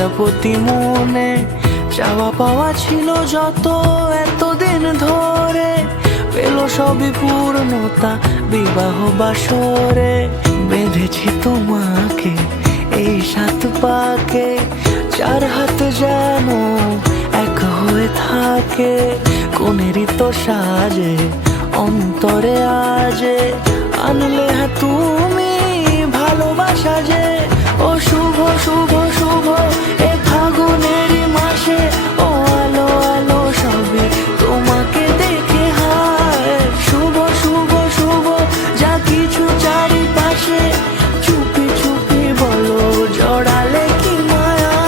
প্রজাপতি মনে। চাওয়া পাওয়া ছিল যত এতদিন ধরে, পেল সবই পূর্ণতা বিবাহ বাসরে। বেঁধেছি তোমাকে এই 7 পাকে, 4 হাত যেন এক হয়ে থাকে। কোনেরই তো সাজে অন্তরে আজে, আনলে তুমি ভালোবাসা যে। ও শুভ শুভ শুভ এ ফাগুনেরই মাসে, ও আলো আলো সবে তোমাকে দেখে হায়। শুভ শুভ শুভ যা কিছু চারিপাশে, চুপি চুপি বলো জড়ালে কি মায়া।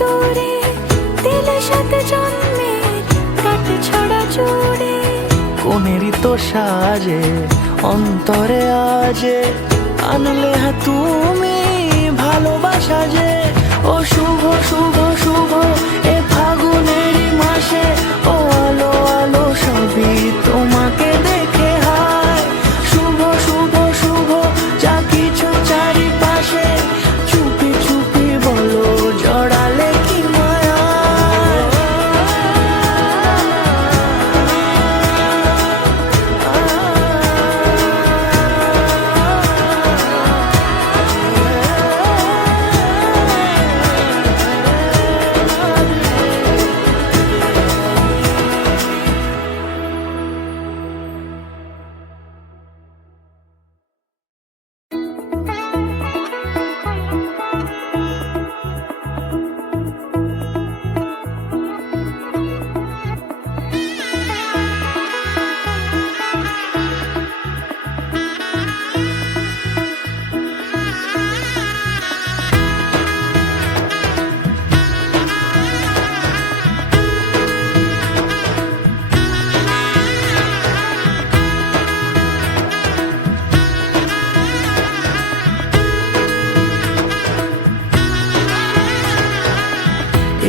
দূরে দিলে সাথে জন্মের কাটে ছড়া জুড়ে। কোনেরই তো সাজে অন্তরে আজে, আনলে তুমি ভালোবাসা যে। ও শুভ শুভ শুভ এ ফাগুনেরই মাসে, ও আলো আলো সবই তোমাকে দেখে হায়। শুভ শুভ শুভ যা কিছু চারিপাশে, চুপি চুপি বলো জড়ালে কি মায়া।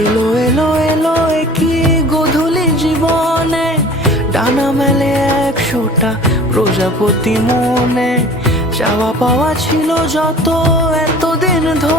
এলো এলো এলো কি গধূলি জীবনে, ডানা মেলে 100টা প্রজাপতি মনে। চাওয়া পাওয়া ছিল যত এতদিন ধরে।